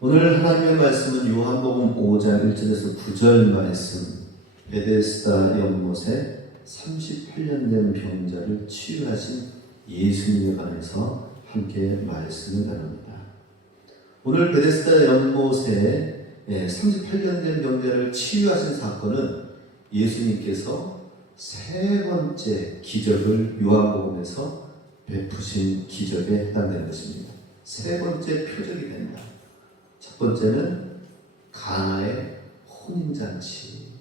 오늘 하나님의 말씀은 요한복음 5장 1절에서 9절 말씀, 베데스다 연못에 38년 된 병자를 치유하신 예수님에 관해서 함께 말씀을 나눕니다. 오늘 베데스다 연못에 38년 된 병자를 치유하신 사건은 예수님께서 세 번째 기적을 요한복음에서 베푸신 기적에 해당되는 것입니다. 세 번째 표적이 됩니다. 첫 번째는 가나의 혼인잔치,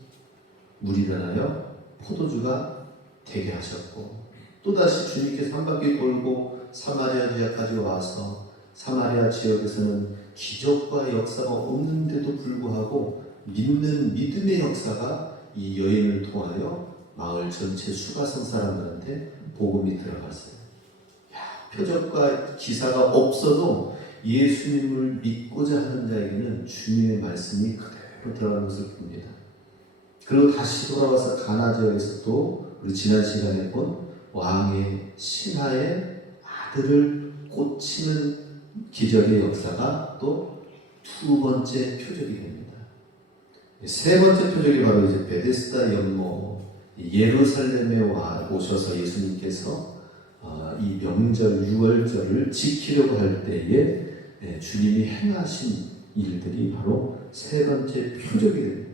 물이 일어나여 포도주가 되게 하셨고, 또다시 주님께서 한 바퀴 돌고 사마리아 지역까지 와서 사마리아 지역에서는 기적과 역사가 없는데도 불구하고 믿는 믿음의 역사가 이 여인을 통하여 마을 전체 수가성 사람들한테 복음이 들어갔어요. 표적과 기사가 없어도 예수님을 믿고자 하는 자에게는 주님의 말씀이 그대로 들어가는 것을 봅니다. 그리고 다시 돌아와서 가나 지역에서 또 우리 지난 시간에 본 왕의 신하의 아들을 꽂히는 기적의 역사가 또 두 번째 표적이 됩니다. 세 번째 표적이 바로 이제 베데스다 연못, 예루살렘에 오셔서 예수님께서 이 명절 유월절을 지키려고 할 때에 주님이 행하신 일들이 바로 세 번째 표적이 됩니다.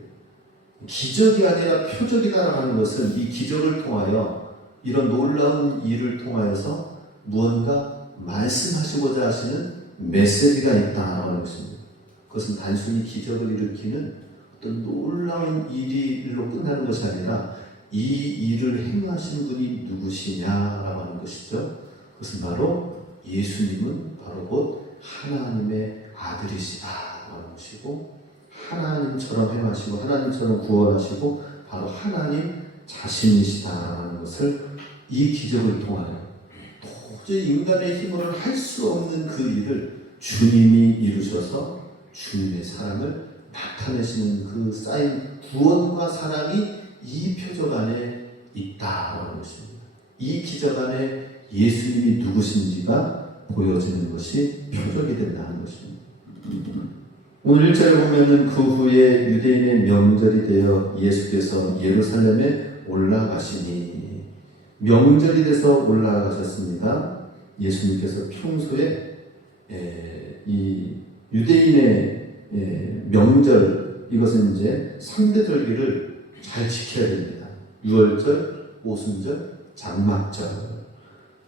기적이 아니라 표적이다라는 것은 이 기적을 통하여 이런 놀라운 일을 통하여서 무언가 말씀하시고자 하시는 메시지가 있다라는 것입니다. 그것은 단순히 기적을 일으키는 어떤 놀라운 일로 끝나는 것이 아니라 이 일을 행하신 분이 누구시냐라고 하는 것이죠. 그것은 바로 예수님은 바로 곧 하나님의 아들이시다라고 하는 것이고, 하나님처럼 행하시고 하나님처럼 구원하시고 바로 하나님 자신이시다라는 것을 이 기적을 통하여 도저히 인간의 힘으로는 할 수 없는 그 일을 주님이 이루셔서 주님의 사랑을 나타내시는 그 쌓인 구원과 사랑이 이 표적 안에 있다라는 것입니다. 이 기적 안에 예수님이 누구신지가 보여지는 것이 표적이 된다는 것입니다. 오늘 1절에 보면은 그 후에 유대인의 명절이 되어 예수께서 예루살렘에 올라가시니, 명절이 돼서 올라가셨습니다. 예수님께서 평소에 이 유대인의 명절, 이것은 이제 3대 절기를 잘 지켜야 됩니다. 유월절, 오순절, 장막절.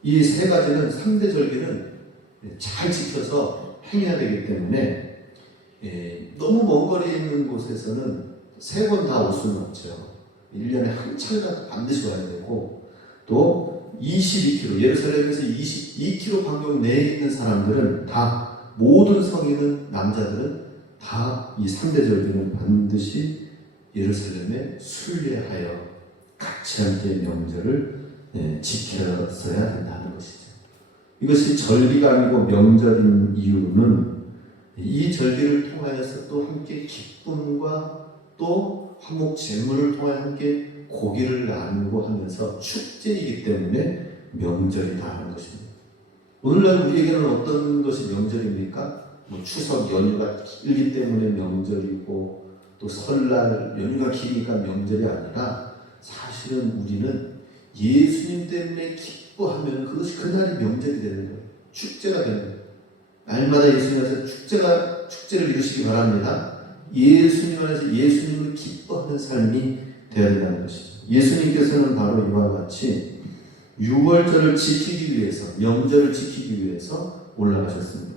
이 세 가지는 3대 절기는 잘 지켜서 행해야 되기 때문에 너무 먼 거리에 있는 곳에서는 세 번 다 올 수는 없죠. 1년에 한 차례라도 반드시 와야 되고, 또 22km, 예루살렘에서 22km 반경 내에 있는 사람들은 다, 모든 성인은, 남자들은 다 이 3대 절기는 반드시 예루살렘에 순례하여 같이 함께 명절을 지켰어야 된다는 것이죠. 이것이 절기가 아니고 명절인 이유는 이 절기를 통하여서 또 함께 기쁨과 또 화목 제물을 통해 함께 고기를 나누고 하면서 축제이기 때문에 명절이다 하는 것입니다. 오늘날 우리에게는 어떤 것이 명절입니까? 추석 연휴가 길기 때문에 명절이고, 또 설날 연휴가 기니까 명절이 아니라, 사실은 우리는 예수님 때문에 기뻐하면 그것이 그날이 명절이 되는 거예요. 축제가 되는 거예요. 날마다 예수님 안에서 축제를 이루시기 바랍니다. 예수님 안에서 예수님을 기뻐하는 삶이 되어야 된다는 것이죠. 예수님께서는 바로 이와 같이 유월절을 지키기 위해서, 명절을 지키기 위해서 올라가셨습니다.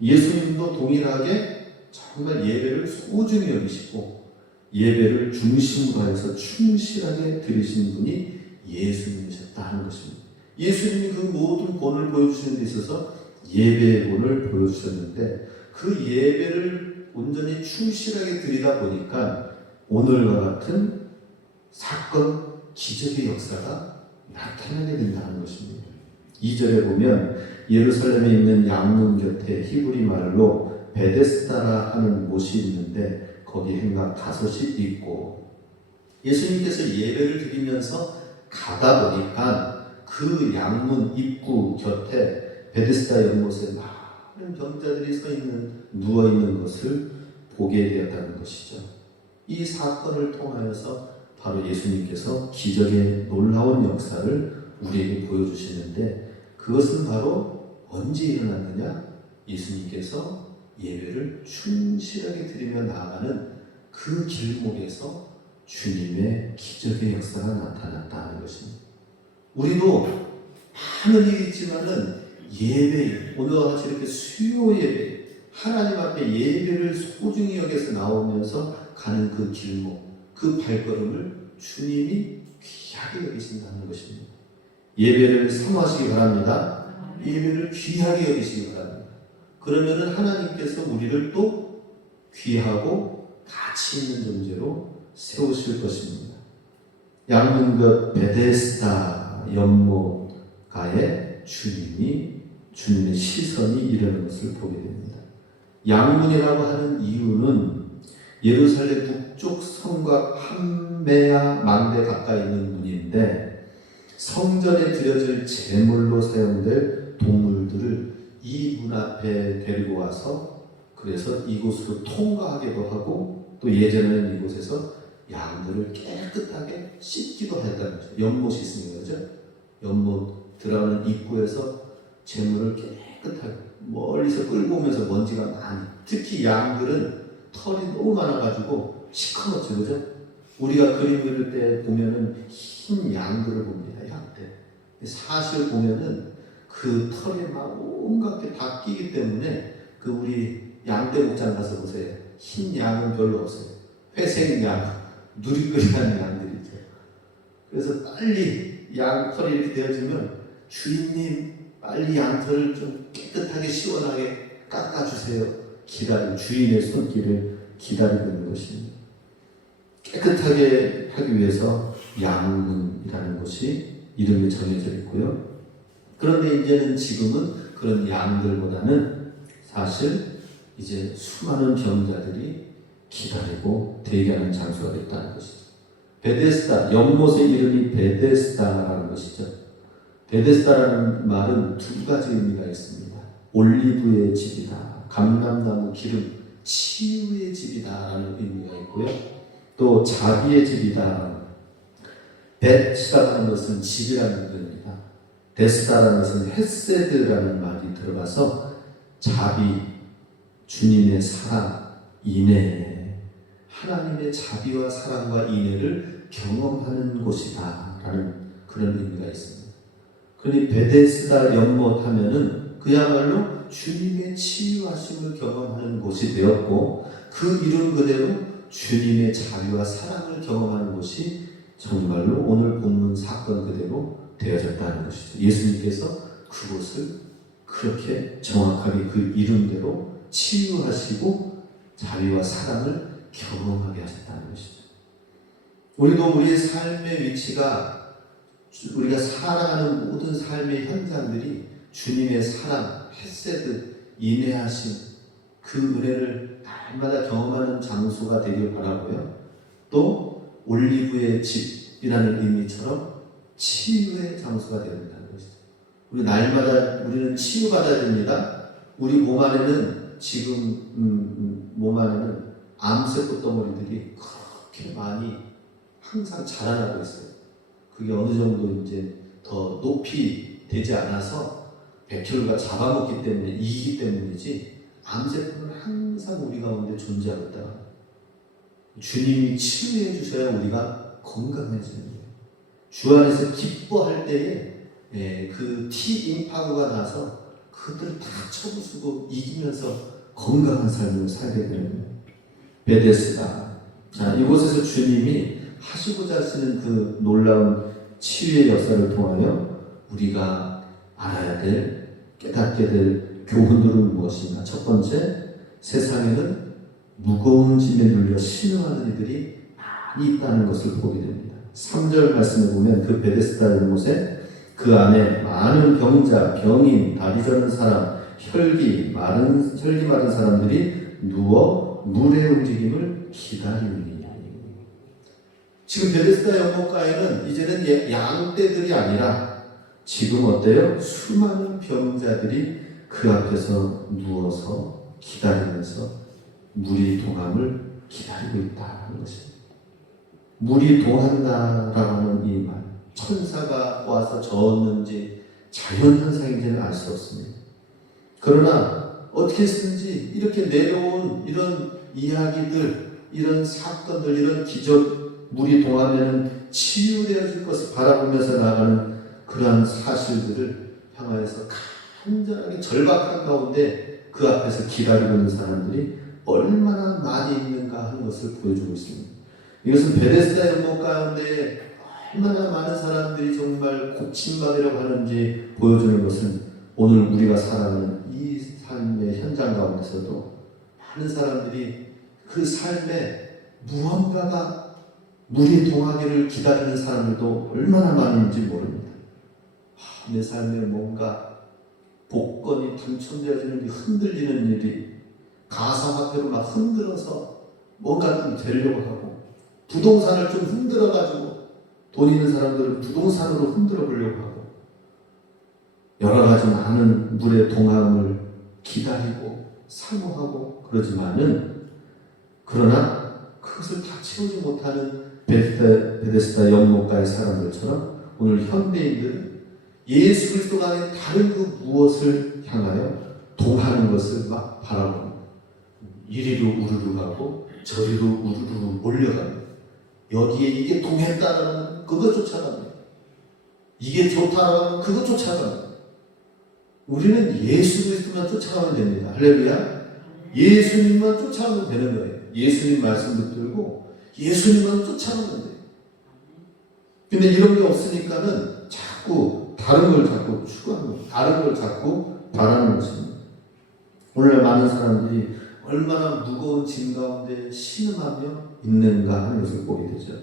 예수님도 동일하게 정말 예배를 소중히 여기시고 예배를 중심으로 해서 충실하게 드리신 분이 예수님이셨다 하는 것입니다. 예수님이 그 모든 본을 보여주시는 데 있어서 예배의 본을 보여주셨는데, 그 예배를 온전히 충실하게 드리다 보니까 오늘과 같은 사건, 기적의 역사가 나타나게 된다는 것입니다. 2절에 보면 예루살렘에 있는 양문 곁에 히브리 말로 베데스다라 하는 못이 있는데 거기 행각 5이 있고, 예수님께서 예배를 드리면서 가다 보니까 그 양문 입구 곁에 베데스다 연못에 많은 병자들이 누워 있는 것을 보게 되었다는 것이죠. 이 사건을 통하여서 바로 예수님께서 기적의 놀라운 역사를 우리에게 보여주시는데, 그것은 바로 언제 일어났느냐? 예수님께서 예배를 충실하게 드리며 나아가는 그 길목에서 주님의 기적의 역사가 나타났다는 것입니다. 우리도 많은 일이 있지만은 예배, 오늘과 같이 이렇게 수요 예배, 하나님 앞에 예배를 소중히 여겨서 나오면서 가는 그 길목, 그 발걸음을 주님이 귀하게 여기신다는 것입니다. 예배를 사모하시기 바랍니다. 예배를 귀하게 여기시기 바랍니다. 그러면은 하나님께서 우리를 또 귀하고 가치 있는 존재로 세우실 것입니다. 양문급 베데스다 연못가에 주님의 시선이 이르는 것을 보게 됩니다. 양문이라고 하는 이유는 예루살렘 북쪽 성곽 판매야 망대 가까이 있는 문인데, 성전에 드려질 제물로 사용될 동물들을 이 문 앞에 데리고 와서, 그래서 이곳으로 통과하기도 하고, 또 예전에는 이곳에서 양들을 깨끗하게 씻기도 했다는 거죠. 연못이 있으니까, 그죠? 연못 들어가는 입구에서 제물을 깨끗하게 멀리서 끌고 오면서 먼지가 많이, 특히 양들은 털이 너무 많아가지고 시커멓죠, 그죠? 우리가 그림 그릴 때 보면은 흰 양들을 봅니다, 양들. 사실 보면은 그 털이 막 온갖 게 다 끼기 때문에, 그 우리 양떼 목장 가서 보세요. 흰 양은 별로 없어요. 회색 양, 누리끼리한 양들이죠. 그래서 빨리 양 털이 이렇게 되어지면, 주인님 빨리 양털을 좀 깨끗하게 시원하게 깎아주세요. 주인의 손길을 기다리고 있는 것입니다. 깨끗하게 하기 위해서 양문이라는 곳이 이름이 정해져 있고요. 그런데 지금은 그런 양들보다는 사실 이제 수많은 병자들이 기다리고 대기하는 장소가 됐다는 것이죠. 베데스다, 연못의 이름이 베데스다라는 것이죠. 베데스다라는 말은 두 가지 의미가 있습니다. 올리브의 집이다, 감람나무 기름, 치유의 집이다라는 의미가 있고요. 또 자비의 집이다. 벳이라는 것은 집이라는 의미입니다. 데스다라는 것은 헤세드라는 말이 들어가서 자비, 주님의 사랑, 인내, 하나님의 자비와 사랑과 인내를 경험하는 곳이다라는 그런 의미가 있습니다. 그러니 베데스다 연못 하면은 그야말로 주님의 치유하심을 경험하는 곳이 되었고, 그 이름 그대로 주님의 자비와 사랑을 경험하는 곳이 정말로 오늘 본문 사건 그대로 되어졌다는 것이죠. 예수님께서 그곳을 그렇게 정확하게 그 이름대로 치유하시고 자비와 사랑을 경험하게 하셨다는 것이죠. 우리도 우리의 삶의 위치가, 우리가 살아가는 모든 삶의 현장들이 주님의 사랑, 헤세드, 인내하심, 그 은혜를 날마다 경험하는 장소가 되길 바라고요. 또 올리브의 집이라는 의미처럼 치유의 장소가 되야 된다는 것이죠. 우리 날마다 우리는 치유받아야 됩니다. 우리 몸 안에는 지금 몸 안에는 암세포 덩어리들이 그렇게 많이 항상 자라나고 있어요. 그게 어느 정도 이제 더 높이 되지 않아서 백혈과 잡아먹기 때문에, 이기기 때문이지, 암세포는 항상 우리 가운데 존재하고 있다. 주님이 치유해 주셔야 우리가 건강해지는 거예요. 주 안에서 기뻐할 때에 그 T임파고가 나서 그들 다 쳐부수고 이기면서 건강한 삶을 살게 되는 거예요. 베데스다. 자, 이곳에서 주님이 하시고자 하시는 그 놀라운 치유의 역사를 통하여 우리가 알아야 될, 깨닫게 될 교훈들은 무엇인가? 첫 번째, 세상에는 무거운 짐에 눌려 신음하는 이들이 많이 있다는 것을 보게 됩니다. 3절 말씀에 보면 그 베데스다 연못에 그 안에 많은 병자, 병인, 다리 저는 사람, 혈기 마른 사람들이 누워 물의 움직임을 기다리니. 지금 베데스다 연못가에는 이제는 양떼들이 아니라 지금 어때요? 수많은 병자들이 그 앞에서 누워서 기다리면서 물이 동함을 기다리고 있다는 것입니다. 물이 동한다라고 하는 이 말, 천사가 와서 저었는지 자연현상인지는 알 수 없습니다. 그러나 어떻게 했는지 이렇게 내려온 이런 이야기들, 이런 사건들, 이런 기적, 물이 동하면 치유되어질 것을 바라보면서 나가는 그러한 사실들을 향하여서 간절하게 절박한 가운데 그 앞에서 기다리고 있는 사람들이 얼마나 많이 있는가 하는 것을 보여주고 있습니다. 이것은 베데스다 연못 가운데 얼마나 많은 사람들이 정말 곱침받으려고 하는지 보여주는 것은 오늘 우리가 살아가는 이 삶의 현장 가운데서도 많은 사람들이 그 삶에 무언가가 물이 동하기를 기다리는 사람들도 얼마나 많은지 모릅니다. 내 삶에 뭔가 복권이 당첨되어지는 게 흔들리는 일이 가상화폐로 막 흔들어서 뭔가 좀 되려고 하고 부동산을 좀 흔들어가지고 돈 있는 사람들은 부동산으로 흔들어 보려고 하고 여러 가지 많은 물의 동함을 기다리고 사모하고 그러지만은 그러나 그것을 다 채우지 못하는 베데스다 연못가의 사람들처럼 오늘 현대인들은 예수 그리스도가 아닌 다른 그 무엇을 향하여 동하는 것을 막 바라봅니다. 이리로 우르르 가고 저리로 우르르 몰려갑니다. 여기에 이게 동했다라는 그거 쫓아갑니다. 이게 좋다라는 그거 쫓아갑니다. 우리는 예수 그리스도만 쫓아가면 됩니다. 할렐루야. 예수님만 쫓아가면 되는 거예요. 예수님 말씀 붙들고 예수님만 쫓아가면 돼요. 근데 이런 게 없으니까는 자꾸 다른 걸 자꾸 추구하는 거예요. 다른 걸 자꾸 바라는 것입니다. 오늘 많은 사람들이 얼마나 무거운 짐 가운데 신음하며 있는가 하는 것을 보게 되죠.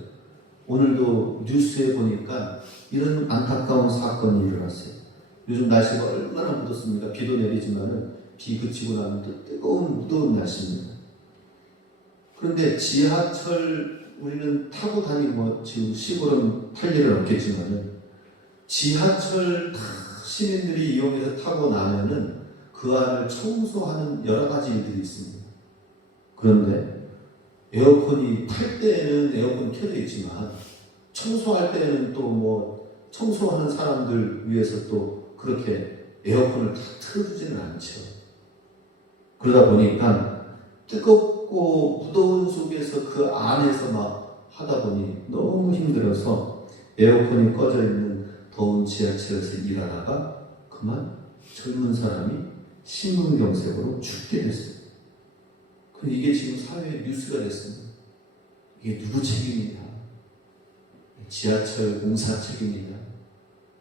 오늘도 뉴스에 보니까 이런 안타까운 사건이 일어났어요. 요즘 날씨가 얼마나 무덥습니까? 비도 내리지만은 비 그치고 나면 또 뜨거운 무더운 날씨입니다. 그런데 지하철 우리는 타고 다니고 지금 시골은 탈 일은 없겠지만은 지하철 시민들이 이용해서 타고 나면은 그 안을 청소하는 여러 가지 일들이 있습니다. 그런데 에어컨이 탈 때에는 에어컨 켜져 있지만 청소할 때는 또 뭐 청소하는 사람들 위해서 또 그렇게 에어컨을 다 틀어주지는 않죠. 그러다 보니까 뜨겁고 무더운 속에서 그 안에서 막 하다 보니 너무 힘들어서 에어컨이 꺼져 있는 더운 지하철에서 일하다가 그만 젊은 사람이 심근경색으로 죽게 됐어요. 이게 지금 사회의 뉴스가 됐습니다. 이게 누구 책임이냐? 지하철 공사 책임이냐?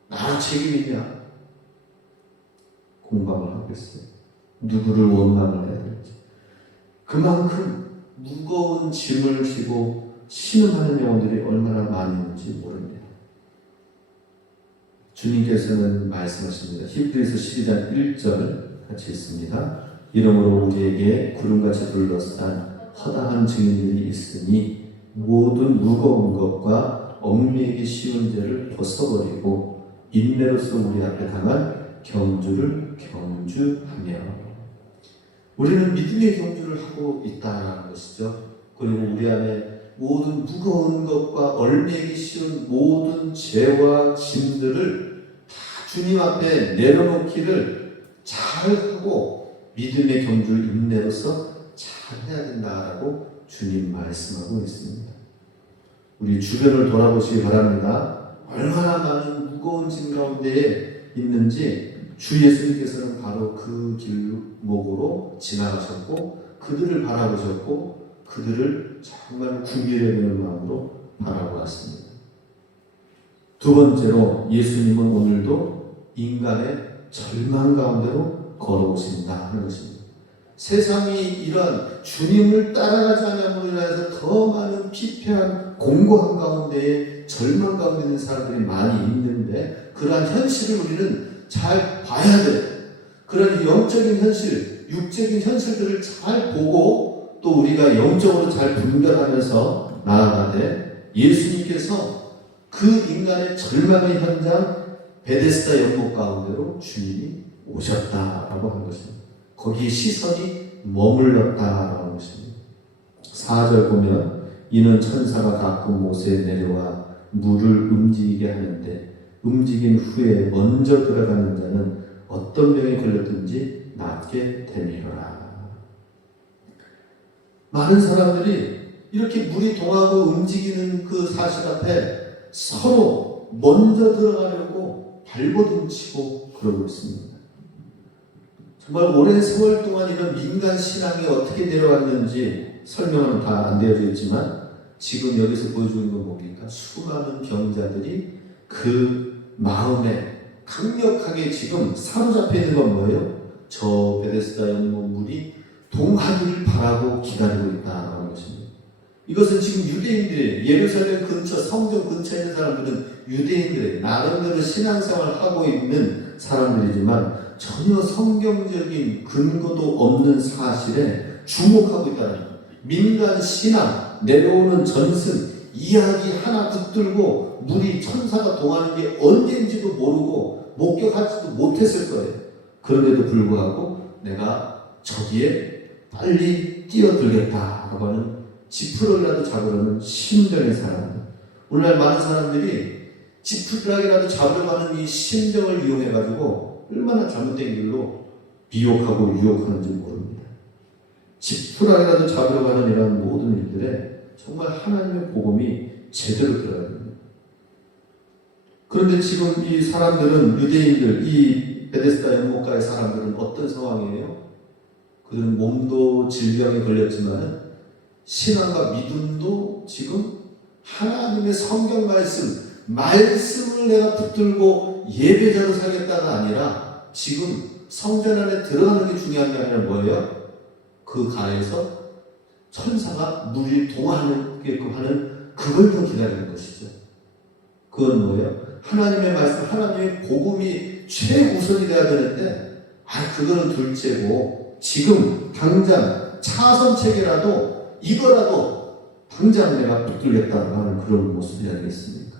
나라 책임이냐? 공방을 하고 있어요. 누구를 원망을 해야 될지. 그만큼 무거운 짐을 지고 신음하는 영혼들이 얼마나 많이 있는지 모릅니다. 주님께서는 말씀하십니다. 히브리서 12장 1절 같이 읽습니다. 이러므로 우리에게 구름같이 둘러싼 허다한 증인들이 있으니 모든 무거운 것과 얽매이기 쉬운 죄를 벗어버리고 인내로서 우리 앞에 당한 경주를 경주하며 우리는 믿음의 경주를 하고 있다는 것이죠. 그리고 우리 안에 모든 무거운 것과 얽매이기 쉬운 모든 죄와 짐들을 다 주님 앞에 내려놓기를 잘하고 믿음의 경주를 인내로서 잘 해야 된다라고 주님 말씀하고 있습니다. 우리 주변을 돌아보시기 바랍니다. 얼마나 많은 무거운 짐 가운데에 있는지 주 예수님께서는 바로 그 길목으로 지나가셨고 그들을 바라보셨고 그들을 정말 궁유되는 마음으로 바라보았습니다. 두 번째로 예수님은 오늘도 인간의 절망 가운데로 걸어오신다 하는 것입니다. 세상이 이런 주님을 따라가지 않음으로 인해서 더 많은 피폐한 공고함 가운데에 절망 가운데 있는 사람들이 많이 있는데 그러한 현실을 우리는 잘 봐야 돼요. 그런 영적인 현실, 육적인 현실들을 잘 보고 또 우리가 영적으로 잘 분별하면서 나아가되 예수님께서 그 인간의 절망의 현장 베데스다 연못 가운데로 주님이 오셨다라고 하는 것입니다. 거기에 시선이 머물렀다라고 하는 것입니다. 4절 보면 이는 천사가 가끔 모세에 내려와 물을 움직이게 하는데 움직인 후에 먼저 들어가는 자는 어떤 병에 걸렸든지 낫게 되미로라. 많은 사람들이 이렇게 물이 동하고 움직이는 그 사실 앞에 서로 먼저 들어가려고 발버둥치고 그러고 있습니다. 정말 오랜 세월 동안 이런 민간 신앙이 어떻게 내려왔는지 설명은 다 안 되어져 있지만 지금 여기서 보여주는 건 뭡니까? 수많은 병자들이 그 마음에 강력하게 지금 사로잡혀 있는 건 뭐예요? 저 베데스다 연못 물이 동하기를 바라고 기다리고 있다는 것입니다. 이것은 지금 유대인들의 예루살렘 근처 성전 근처에 있는 사람들은 유대인들의 나름대로 신앙생활을 하고 있는 사람들이지만 전혀 성경적인 근거도 없는 사실에 주목하고 있다는 거예요. 민간 신앙, 내려오는 전승, 이야기 하나 붙들고 물이 천사가 동하는 게 언제인지도 모르고 목격하지도 못했을 거예요. 그런데도 불구하고 내가 저기에 빨리 뛰어들겠다라고 하는 지푸라기라도 잡으려는 심정의 사람들. 오늘날 많은 사람들이 지푸라기라도 잡으려고 하는 이 심정을 이용해가지고 얼마나 잘못된 길로 미혹하고 유혹하는지 모릅니다. 지푸라기라도 잡으려고 하는 이런 모든 일들에 정말 하나님의 복음이 제대로 들어야 됩니다. 그런데 지금 이 사람들은 유대인들, 이 베데스다 연못가의 사람들은 어떤 상황이에요? 그들은 몸도 질병에 걸렸지만 신앙과 믿음도 지금 하나님의 성경 말씀을 내가 붙들고 예배자로 살겠다가 아니라 지금 성전 안에 들어가는 게 중요한 게 아니라 뭐예요? 그 가에서 천사가 물이 동하게끔 하는 그걸 더 기다리는 것이죠. 그건 뭐예요? 하나님의 말씀, 하나님의 복음이 최우선이 돼야 되는데 그거는 둘째고 지금 당장 차선책이라도 이거라도 당장 내가 붙들겠다고 하는 그런 모습이 아니겠습니까?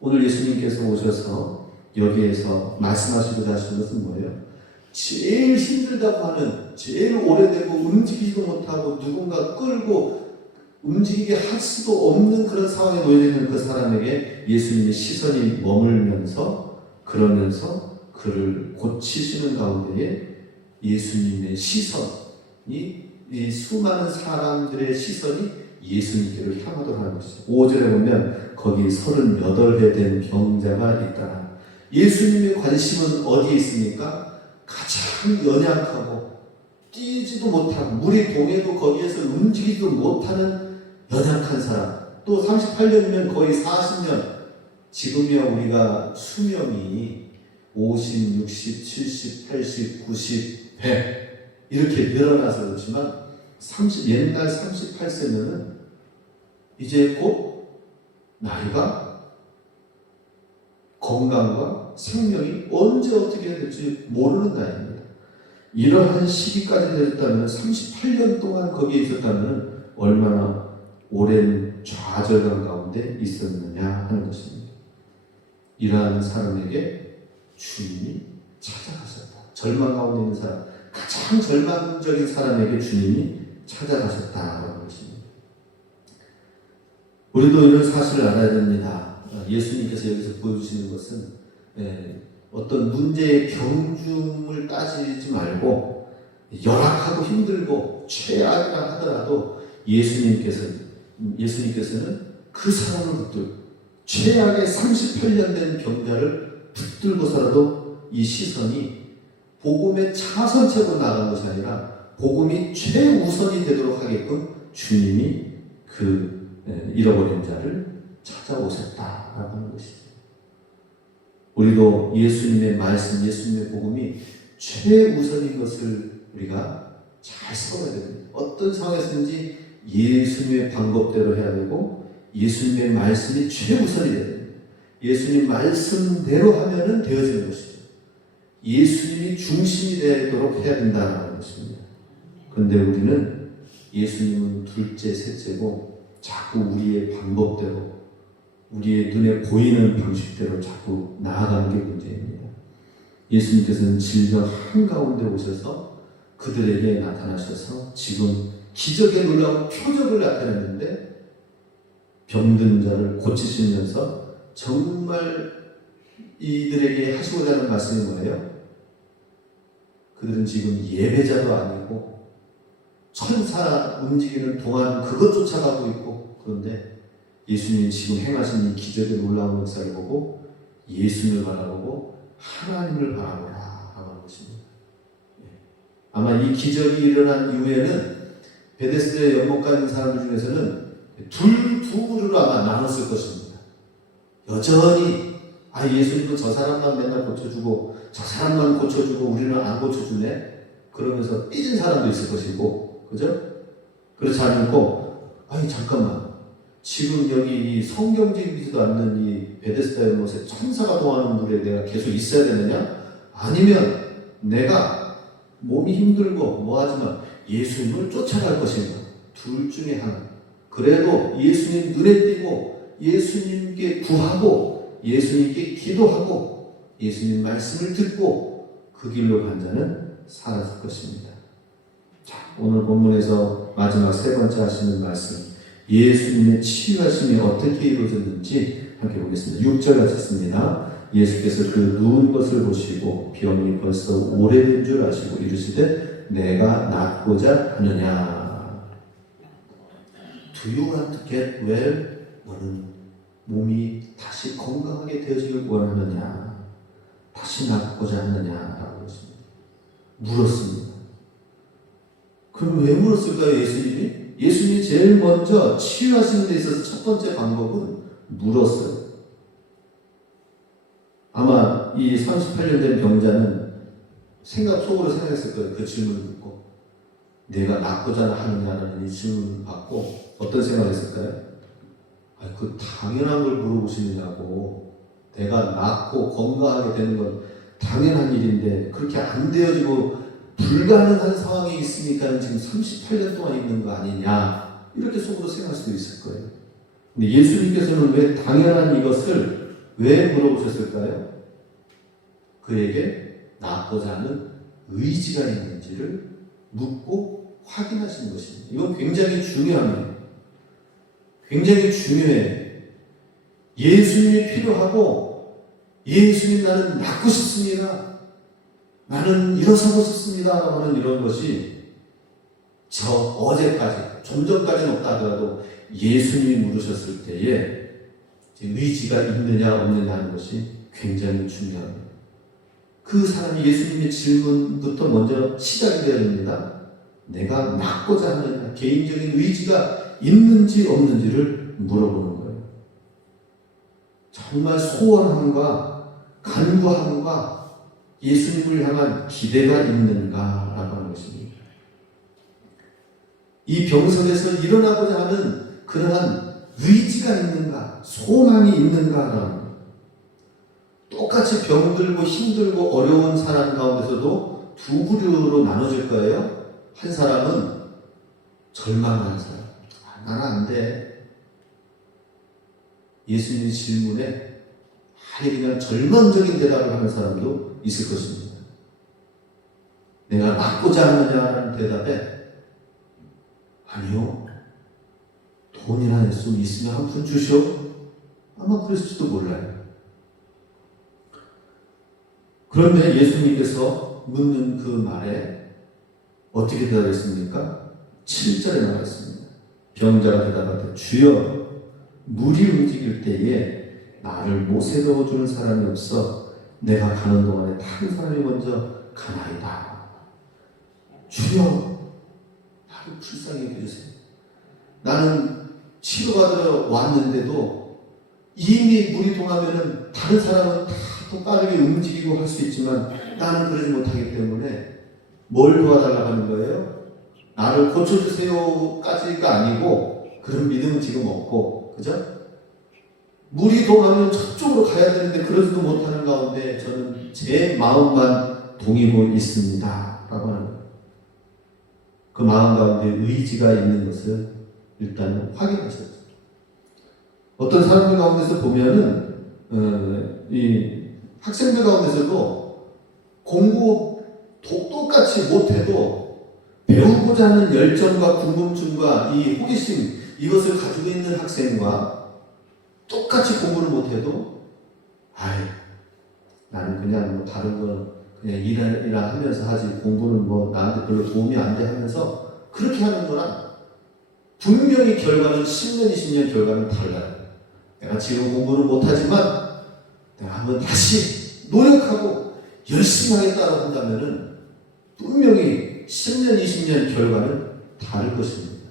오늘 예수님께서 오셔서 여기에서 말씀하시고자 하시는 것은 뭐예요? 제일 힘들다고 하는, 제일 오래되고 움직이지도 못하고 누군가 끌고 움직이게 할 수도 없는 그런 상황에 놓여 있는 그 사람에게 예수님의 시선이 머물면서 그러면서 그를 고치시는 가운데에 예수님의 시선이 이 수많은 사람들의 시선이 예수님께로 향하도록 하는 것이죠. 5절에 보면 거기 38회 된 병자가 있다. 예수님의 관심은 어디에 있습니까? 가장 연약하고 뛰지도 못하고 물이 동해도 거기에서 움직이지도 못하는 연약한 사람. 또 38년이면 거의 40년. 지금이야 우리가 수명이 50, 60, 70, 80, 90, 100 이렇게 늘어나서 그렇지만 옛날 38세면은 이제 곧 나이가 건강과 생명이 언제 어떻게 될지 모르는 나이입니다. 이러한 시기까지 되었다면 38년 동안 거기에 있었다면 얼마나 오랜 좌절감 가운데 있었느냐 하는 것입니다. 이러한 사람에게 주님이 찾아가셨다. 절망 가운데 있는 사람, 가장 절망적인 사람에게 주님이 찾아가셨다는 것입니다. 우리도 이런 사실을 알아야 됩니다. 예수님께서 여기서 보여주시는 것은 어떤 문제의 경중을 따지지 말고 열악하고 힘들고 최악이라 하더라도 예수님께서는 그 사람을 붙들고 최악의 38년 된 병자를 붙들고서라도 이 시선이 복음의 차선책으로 나간 것이 아니라 복음이 최우선이 되도록 하게끔 주님이 그 잃어버린 자를 찾아오셨다라고 하는 것이죠. 우리도 예수님의 말씀, 예수님의 복음이 최우선인 것을 우리가 잘 세워야 됩니다. 어떤 상황에서든지 예수님의 방법대로 해야 되고 예수님의 말씀이 최우선이 돼야 됩니다. 예수님 말씀대로 하면은 되어지는 것이죠. 예수님이 중심이 되도록 해야 된다는 것입니다. 그런데 우리는 예수님은 둘째, 셋째고 자꾸 우리의 방법대로 우리의 눈에 보이는 방식대로 자꾸 나아가는 게 문제입니다. 예수님께서는 질병 한가운데 오셔서 그들에게 나타나셔서 지금 기적에 놀라운 표적을 나타냈는데 병든 자를 고치시면서 정말 이들에게 하시고자 하는 말씀이 뭐예요? 그들은 지금 예배자도 아니고 천사 움직이는 동안 그것 쫓아가고 있고, 그런데 예수님이 지금 행하신 이 기적의 놀라운 역사를 보고 예수님을 바라보고 하나님을 바라보라 라고 하는 것입니다. 아마 이 기적이 일어난 이후에는 베데스다에 연못 가는 사람들 중에서는 두 그루로 아마 나눴을 것입니다. 여전히 예수님은 저 사람만 맨날 고쳐주고 저 사람만 고쳐주고 우리는 안 고쳐주네, 그러면서 삐진 사람도 있을 것이고, 그죠? 그렇지 않고 잠깐만, 지금 여기 이 성경적이지도 않는 이 베데스다 연못에 천사가 동하는 물에 내가 계속 있어야 되느냐? 아니면 내가 몸이 힘들고 뭐하지만 예수님을 쫓아갈 것인가? 둘 중에 하나. 그래도 예수님 눈에 띄고 예수님께 구하고 예수님께 기도하고 예수님 말씀을 듣고 그 길로 간 자는 살았을 것입니다. 자, 오늘 본문에서 마지막 세 번째 하시는 말씀, 예수님의 치유하심이 어떻게 이루어졌는지 함께 보겠습니다. 6절 같이 씁니다. 예수께서 그 누운 것을 보시고 병이 벌써 오래된 줄 아시고 이르시되 내가 낫고자 하느냐. Do you want to get well? 너는 몸이 다시 건강하게 되어지길 원하느냐? 다시 낫고자 하느냐라고 했습니다. 물었습니다. 그럼 왜 물었을까요, 예수님이? 예수님이 제일 먼저 치유하시는 데 있어서 첫 번째 방법은 물었어요. 아마 이 38년 된 병자는 속으로 생각했을 거예요. 그 질문을 듣고. 내가 낫고자 하느냐는 이 질문을 받고 어떤 생각을 했을까요? 그 당연한 걸 물어보시느냐고. 내가 낫고 건강하게 되는 건 당연한 일인데 그렇게 안 되어지고 불가능한 상황이 있으니까 지금 38년 동안 있는 거 아니냐, 이렇게 속으로 생각할 수도 있을 거예요. 근데 예수님께서는 왜 당연한 이것을 왜 물어보셨을까요? 그에게 낫고자 하는 의지가 있는지를 묻고 확인하시는 것입니다. 이건 굉장히 중요합니다. 굉장히 중요해요. 예수님이 필요하고 예수님 나는 낫고 싶습니다, 나는 일어서고 싶습니다 라고 하는 이런 것이 저 어제까지 좀 전까지는 없다 하더라도 예수님이 물으셨을 때에 의지가 있느냐 없느냐 하는 것이 굉장히 중요합니다. 그 사람이 예수님의 질문부터 먼저 시작이 되어야 됩니다. 내가 낫고자 하느냐, 개인적인 의지가 있는지 없는지를 물어보는 거예요. 정말 소원함과 간구함과 예수님을 향한 기대가 있는가라고 하는 것입니다. 이 병석에서 일어나고자 하는 그러한 의지가 있는가, 소망이 있는가라는 거예요. 똑같이 병들고 힘들고 어려운 사람 가운데서도 두 부류로 나눠질 거예요. 한 사람은 절망하는 사람. 나는 안 돼. 예수님의 질문에 그냥 절망적인 대답을 하는 사람도 있을 것입니다. 내가 낫고자 하느냐는 대답에 아니요, 돈이나 수 있으면 한 푼 주시오. 아마 그랬을지도 몰라요. 그런데 예수님께서 묻는 그 말에 어떻게 대답했습니까? 7절에 나왔습니다. 병자가 대답하되 주여, 물이 움직일 때에 나를 못에 넣어주는 사람이 없어 내가 가는 동안에 다른 사람이 먼저 가나이다. 주여, 나를 불쌍히 여겨주세요. 나는 치료받으러 왔는데도 이미 물이 동하면은 다른 사람은 다 더 빠르게 움직이고 할 수 있지만 나는 그러지 못하기 때문에 뭘 도와달라고 하는 거예요? 나를 고쳐주세요까지가 아니고 그런 믿음은 지금 없고, 그죠? 물이 동하면 저쪽으로 가야 되는데 그러지도 못하는 가운데 저는 제 마음만 동이고 있습니다 라고 하는 거예요. 그 마음 가운데 의지가 있는 것을 일단 확인하셔야 돼요. 어떤 사람들 가운데서 보면은 이 학생들 가운데서도 공부 똑같이 못해도 배우고자 하는 열정과 궁금증과 이 호기심, 이것을 가지고 있는 학생과 똑같이 공부를 못해도 나는 그냥 뭐 다른 거 그냥 일이나 하면서 하지 공부는 뭐 나한테 별로 도움이 안 돼 하면서 그렇게 하는 거랑 분명히 결과는 10년, 20년 결과는 달라요. 내가 지금 공부는 못하지만 내가 한번 다시 노력하고 열심히 하겠다고 한다면은 분명히 10년, 20년 결과는 다를 것입니다.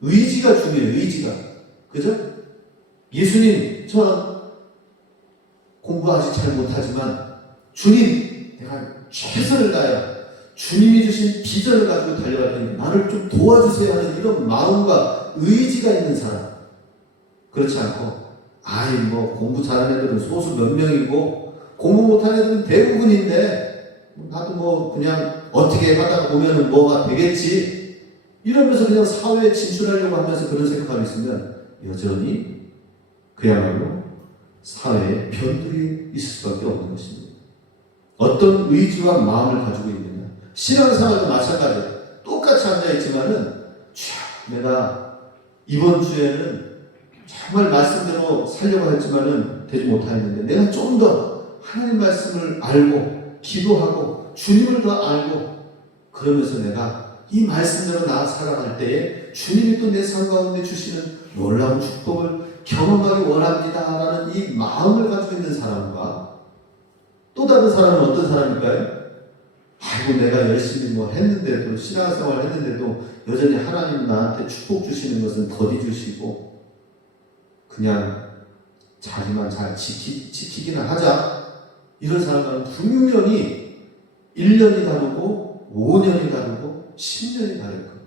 의지가 중요해요. 의지가. 그죠? 예수님, 저는 공부 아직 잘 못하지만 주님, 내가 최선을 다해 주님이 주신 비전을 가지고 달려갈 테니 나를 좀 도와주세요 하는 이런 마음과 의지가 있는 사람. 그렇지 않고 뭐 공부 잘하는 애들은 소수 몇 명이고 공부 못하는 애들은 대부분인데 나도 뭐 그냥 어떻게 하다가 보면은 뭐가 되겠지 이러면서 그냥 사회에 진출하려고 하면서 그런 생각하고 있으면 여전히 그야말로 사회에 변두리에 있을 수밖에 없는 것입니다. 어떤 의지와 마음을 가지고 있느냐. 신앙생활도 마찬가지예요. 똑같이 앉아있지만은 내가 이번 주에는 정말 말씀대로 살려고 했지만은 되지 못하였는데 내가 좀 더 하나님 말씀을 알고 기도하고 주님을 더 알고 그러면서 내가 이 말씀대로 나 살아갈 때에 주님이 또 내 삶 가운데 주시는 놀라운 축복을 경험하기 원합니다라는 이 마음을 가지고 있는 사람과 또 다른 사람은 어떤 사람일까요? 내가 열심히 뭐 했는데도 신앙생활 했는데도 여전히 하나님 나한테 축복 주시는 것은 더디 주시고 그냥 자기만 잘 지키기나 하자 이런 사람은 분명히 1년이 다르고 5년이 다르고 10년이 다를 거예요.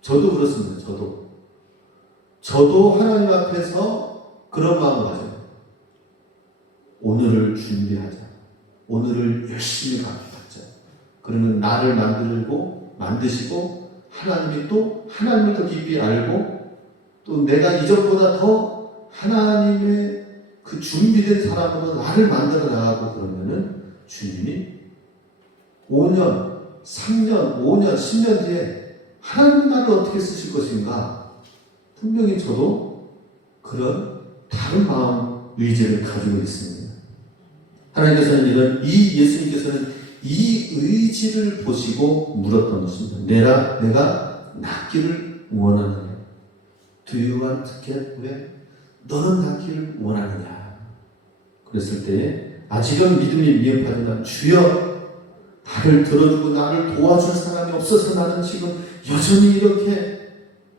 저도 그렇습니다. 저도 하나님 앞에서 그런 마음을 가져요. 오늘을 준비하자. 오늘을 열심히 가자. 그러면 나를 만드시고 하나님을 더 깊이 알고 또 내가 이전보다 더 하나님의 그 준비된 사람으로 나를 만들어 나가고 그러면은 주님이 5년, 3년, 5년, 10년 뒤에 하나님이 나를 어떻게 쓰실 것인가 분명히 저도 그런 다른 마음 의지를 가지고 있습니다. 하나님께서는 예수님께서는 이 의지를 보시고 물었던 것입니다. 내가 낫기를 원하느냐? Do you want to get well? 너는 낫기를 원하느냐? 그랬을 때에 아직은 믿음이 미흡하지만 주여 나를 들어주고 나를 도와줄 사람이 없어서 나는 지금 여전히 이렇게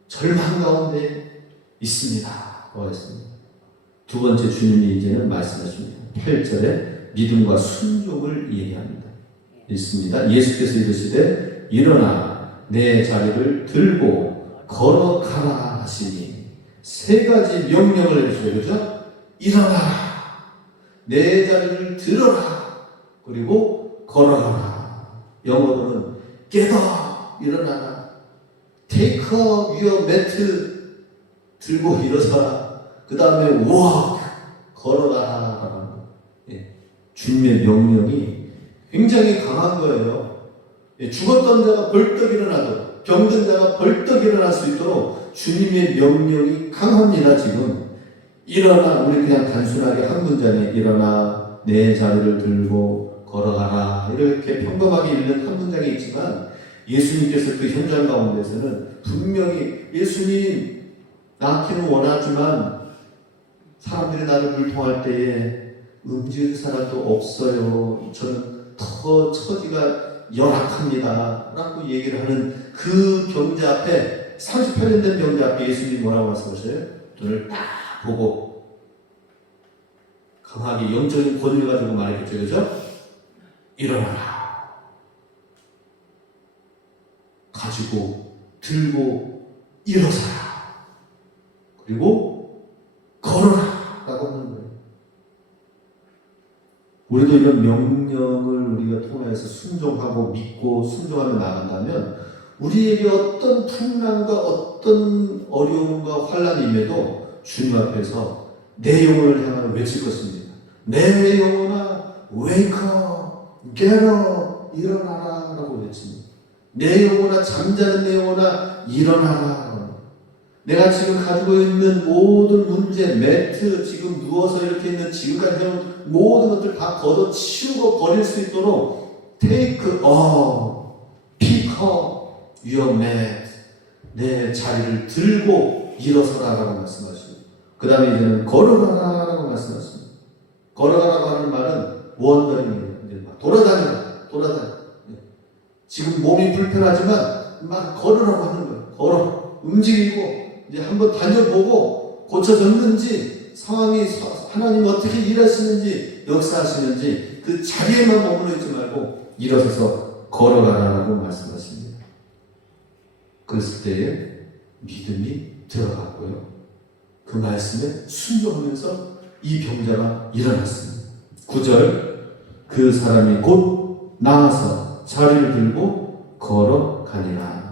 절망 가운데 있습니다. 고하였습니다. 두 번째 주님이 이제는 말씀하십니다. 8절에 믿음과 순종을 얘기합니다. 있습니다. 예수께서 이르시되 일어나 내 자리를 들고 걸어가라 하시니 세 가지 명령을 해주세요. 그죠? 일어나 내 자리를 들어라 그리고 걸어가라. 영어로는 깨다 일어나라 take up your mat 들고 일어서라 그 다음에 walk 걸어가라. 주님의 명령이 굉장히 강한 거예요. 죽었던 자가 벌떡 일어나도 병든 자가 벌떡 일어날 수 있도록 주님의 명령이 강합니다. 지금 일어나 우리 그냥 단순하게 한 문장에 일어나 내 자리를 들고 걸어가라 이렇게 평범하게 읽는 한 문장이 있지만 예수님께서 그 현장 가운데서는 분명히 예수님 낳기는 원하지만 사람들이 나를 물통할 때에 움직일 사람도 없어요. 저는 더 처지가 열악합니다. 라고 얘기를 하는 그 병자 앞에 38년 된 병자 앞에 예수님이 뭐라고 말씀하셔요? 눈을 딱 보고 강하게 영적인 권위를 가지고 말했겠죠. 그죠? 일어나라. 가지고 들고 일어서라. 그리고 걸어라. 라고 하는 거예요. 우리도 이런 명령을 우리가 통해서 순종하고 믿고 순종하며 나간다면 우리에게 어떤 풍랑과 어떤 어려움과 환란이 임해도 주님 앞에서 내 영혼을 향하여 외칠 것입니다. 내 영혼아 wake up, 깨어 일어나라 라고 외칩니다. 내 영혼아, 잠자는 내 영혼아 일어나라. 내가 지금 가지고 있는 모든 문제, 매트, 지금 누워서 이렇게 있는 지금까지 해온 모든 것들 다 걷어치우고 버릴 수 있도록 take pick up your mat. 내 자리를 들고 일어서라라고 말씀하시고, 그 다음에 이제는 걸어가라라고 말씀하십니다. 걸어가라고 하는 말은 원더링이에요. 이제 막 돌아다녀. 지금 몸이 불편하지만 막 걸으라고 하는 거예요. 움직이고 이제 한번 다녀보고 고쳐졌는지, 상황이 하나님 어떻게 일하시는지, 역사하시는지 그 자리에만 머물러 있지 말고 일어서서 걸어가라라고 말씀하십니다. 그랬을 때에 믿음이 들어갔고요. 그 말씀에 순종하면서 이 병자가 일어났습니다. 9절, 그 사람이 곧 나와서 자리를 들고 걸어가니라.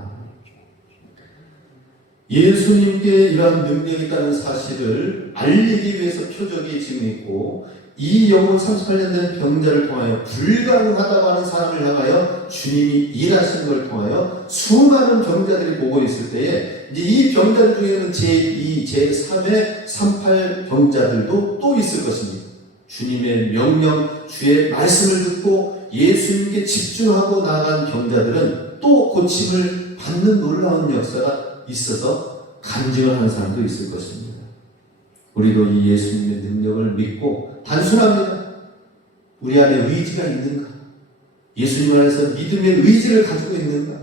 예수님께 이러한 능력이 있다는 사실을 알리기 위해서 표적이 지금 있고, 이 영혼 38년 된 병자를 통하여 불가능하다고 하는 사람을 향하여 주님이 일하신 걸 통하여 수많은 병자들이 보고 있을 때에 이제 이 병자들 중에는 제2, 제3의 38 병자들도 또 있을 것입니다. 주님의 명령, 주의 말씀을 듣고 예수님께 집중하고 나아간 병자들은 또 고침을 받는 놀라운 역사가 있어서 간증을 하는 사람도 있을 것입니다. 우리도 이 예수님의 능력을 믿고 단순합니다. 우리 안에 의지가 있는가? 예수님 안에서 믿음의 의지를 가지고 있는가?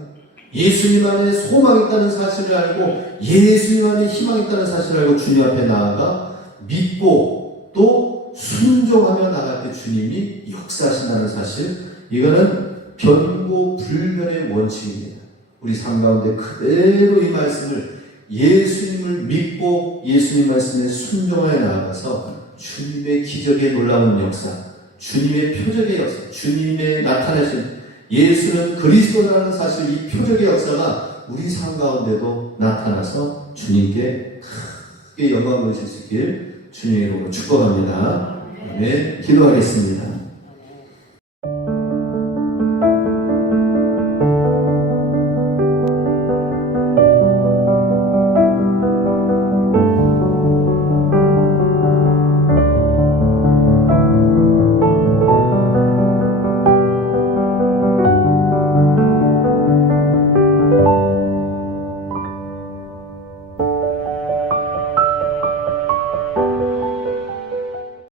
예수님 안에 소망이 있다는 사실을 알고 예수님 안에 희망이 있다는 사실을 알고 주님 앞에 나아가 믿고 또 순종하며 나갈 때 주님이 역사하신다는 사실, 이거는 변고불변의 원칙입니다. 우리 삶 가운데 그대로 이 말씀을, 예수님을 믿고 예수님 말씀에 순종하여 나아가서 주님의 기적의 놀라운 역사, 주님의 표적의 역사, 주님의 나타내신 예수는 그리스도라는 사실, 이 표적의 역사가 우리 삶 가운데도 나타나서 주님께 크게 영광을 주실 수 있길 주님의 이름으로 축복합니다. 네, 기도하겠습니다.